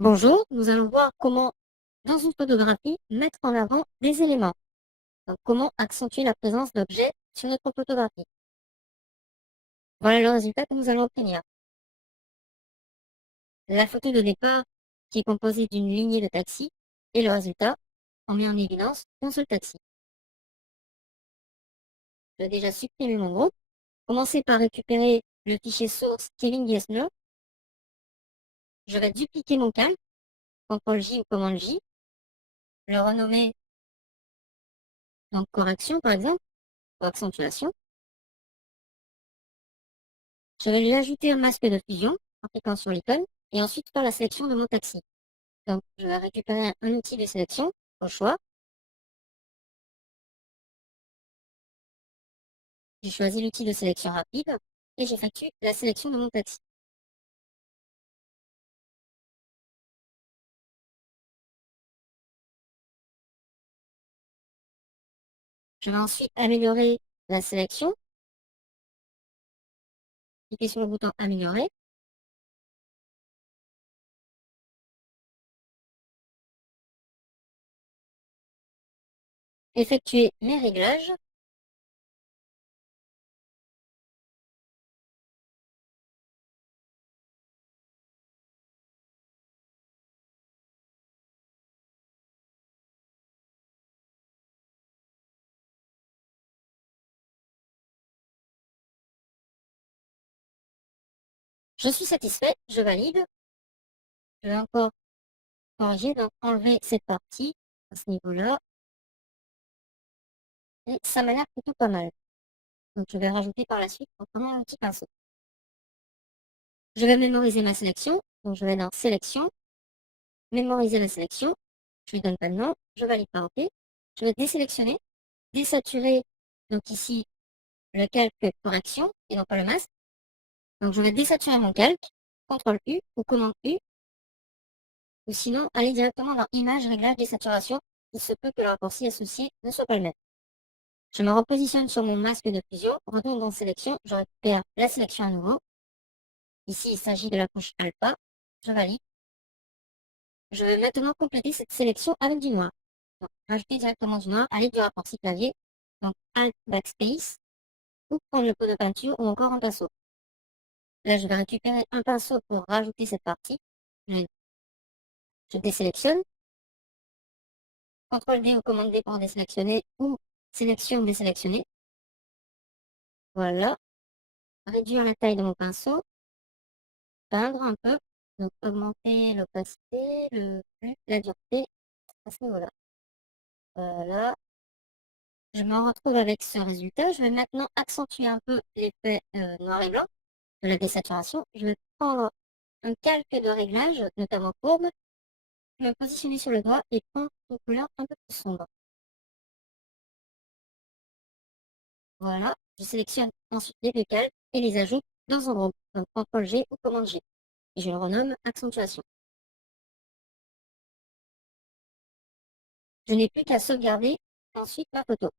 Bonjour, nous allons voir comment, dans une photographie, mettre en avant des éléments. Donc, comment accentuer la présence d'objets sur notre photographie. Voilà le résultat que nous allons obtenir. La photo de départ, qui est composée d'une lignée de taxis, et le résultat, on met en évidence un seul taxi. Je vais déjà supprimer mon groupe. Commencer par récupérer le fichier source Kevin Gessner. Je vais dupliquer mon calque, CTRL-J ou commande-J, le renommer donc correction par exemple, ou accentuation. Je vais lui ajouter un masque de fusion en cliquant sur l'icône et ensuite faire la sélection de mon taxi. Donc, je vais récupérer un outil de sélection au choix. J'ai choisi l'outil de sélection rapide et j'effectue la sélection de mon taxi. Je vais ensuite améliorer la sélection. Cliquez sur le bouton améliorer. Effectuer mes réglages. Je suis satisfait, je valide. Je vais encore corriger, donc enlever cette partie à ce niveau-là. Et ça m'a l'air plutôt pas mal. Donc je vais rajouter par la suite en prenant un petit pinceau. Je vais mémoriser ma sélection. Donc je vais dans sélection, mémoriser la sélection. Je lui donne pas de nom, je valide par OK. Je vais désélectionner, désaturer, donc ici, le calque correction et non pas le masque. Donc je vais désaturer mon calque, CTRL U ou commande U, ou sinon aller directement dans image, réglage, désaturation. Il se peut que le raccourci associé ne soit pas le même. Je me repositionne sur mon masque de fusion, retourne dans sélection, je récupère la sélection à nouveau. Ici, il s'agit de la couche alpha, je valide. Je vais maintenant compléter cette sélection avec du noir. Donc, rajouter directement du noir à l'aide du raccourci clavier, donc Alt Backspace, ou prendre le pot de peinture ou encore un pinceau. Là, je vais récupérer un pinceau pour rajouter cette partie. Je désélectionne. CTRL D ou commande D pour désélectionner ou sélection désélectionner. Voilà. Réduire la taille de mon pinceau. Peindre un peu. Donc, augmenter l'opacité, le flux, la dureté à ce niveau-là. Voilà. Je me retrouve avec ce résultat. Je vais maintenant accentuer un peu l'effet noir et blanc de la désaturation. Je vais prendre un calque de réglage, notamment courbe. Je vais me positionner sur le doigt et prendre une couleur un peu plus sombre. Voilà. Je sélectionne ensuite les deux calques et les ajoute dans un groupe. Donc CTRL G ou commande G. Et je le renomme accentuation. Je n'ai plus qu'à sauvegarder ensuite ma photo.